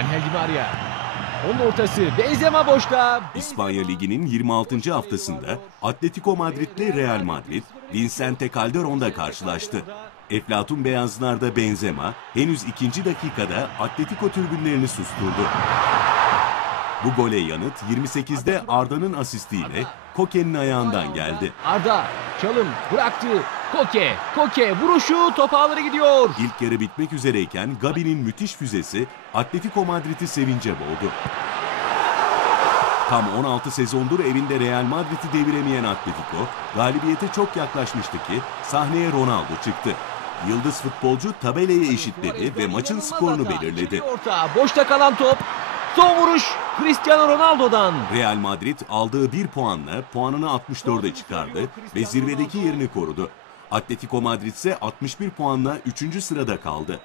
Angel Di Maria. Onun ortası Benzema boşta. İspanya Ligi'nin 26. haftasında Atletico Madrid'le Real Madrid, Vincente Calderon'da karşılaştı. Eflatun Beyazlar'da Benzema henüz ikinci dakikada Atletico tribünlerini susturdu. Bu gole yanıt 28'de Arda'nın asistiyle Koke'nin ayağından geldi. Arda çalım bıraktı. Koke, Koke vuruşu top ağları gidiyor. İlk yarı bitmek üzereyken Gabi'nin müthiş füzesi Atletico Madrid'i sevince boğdu. Tam 16 sezondur evinde Real Madrid'i deviremeyen Atletico, galibiyete çok yaklaşmıştı ki sahneye Ronaldo çıktı. Yıldız futbolcu tabelayı eşitledi ve maçın skorunu belirledi. Orta, boşta kalan top. Son vuruş Cristiano Ronaldo'dan. Real Madrid aldığı bir puanla puanını 64'e çıkardı ve zirvedeki yerini korudu. Atletico Madrid ise 61 puanla 3. sırada kaldı.